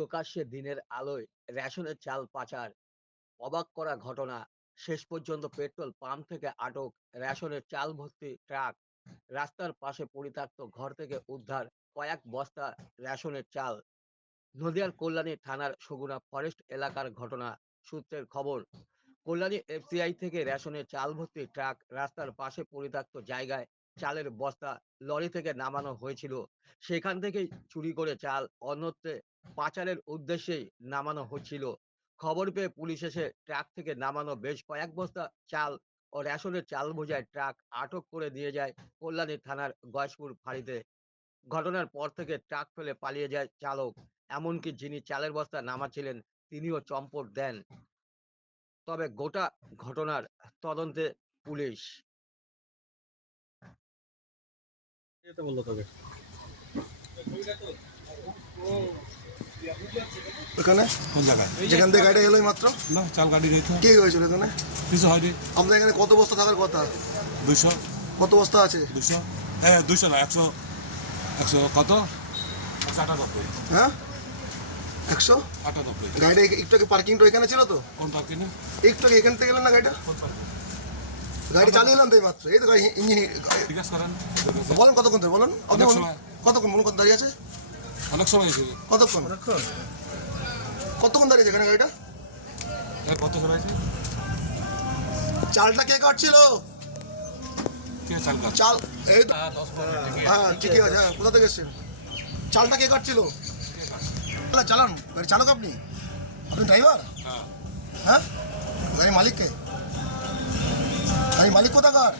প্রকাশ্যে দিনের আলোয় রেশনের চাল পাচার, অবাক করা ঘটনা, শেষ পর্যন্ত পেট্রোল পাম্প থেকে আটক রেশনের চাল ভর্তি ট্রাক, রাস্তার পাশে পরিত্যক্ত ঘর থেকে উদ্ধার কয়েক বস্তা রেশনের চাল। নদিয়ার কল্যাণী থানার সগুনা ফরেস্ট এলাকার ঘটনা সূত্রের খবর, কল্যাণী এফসিআই থেকে রেশনের চাল ভর্তি ট্রাক রাস্তার পাশে পরিত্যক্ত জায়গায় চালের বস্তা লরি থেকে নামানো হয়েছিল। সেখান থেকেই চুরি করে চাল অন্যত্রে পাচারের উদ্দেশ্যেই নামানো হচ্ছিল। খবর পেয়ে পুলিশ এসে ট্রাক থেকে নামানো বেশ কয়েক বস্তা চাল ও রেশনের চাল বোঝায় ট্রাক আটক করে নিয়ে যায় কল্যাণী থানার গয়েশপুর ফাঁড়িতে। ঘটনার পর থেকে ট্রাক ফেলে পালিয়ে যায় চালক। এমনকি যিনি চালের বস্তা নামাচ্ছিলেন, তিনিও চম্পট দেন। তবে গোটা ঘটনার তদন্তে পুলিশ যেতে বলল তোকে। ওখানে কোন জায়গায়? যেখান থেকে গাড়িটা এলোই মাত্র। না চাল গাড়ি কি হয়েছিল এখানে? কিছু হয়নি। আমাদের এখানে কত বস্তা থাকার কথা? দুশো কত বস্তা আছে? দুশো হ্যাঁ দুশো না একশো একশো কত? একশো আটানব্বই। হ্যাঁ? একশো? আটানব্বই। গাড়িটা একটু আগে পার্কিংটা এখানে ছিল তো? কোন পার্কে একটু আগে এখান থেকে এলেন না গাড়িটা? কোন পার্কে গাড়ি চালিয়ে এলাম তো এই মাত্র। এই তো গাড়ি ইঞ্জিন জিজ্ঞাসা করেন। বলেন কতক্ষণ ধরে বলুন। আপনি বলুন। কতক্ষণ বলুন কত দাঁড়িয়ে আছে? অনেক সময় হয়েছে। কতক্ষণ? কতক্ষণ দাঁড়িয়ে এখানে গাড়িটা? কত সময় আছে? চালটা কে কাটছিল? চাল এই তো। হ্যাঁ ঠিকই আছে হ্যাঁ কোথা থেকে এসছেন? চালটা কে কাটছিল? চালান গাড়ি চালক আপনি? আপনি ড্রাইভার? হ্যাঁ। হ্যাঁ? গাড়ির মালিককে? 아니 많이 꼬다가.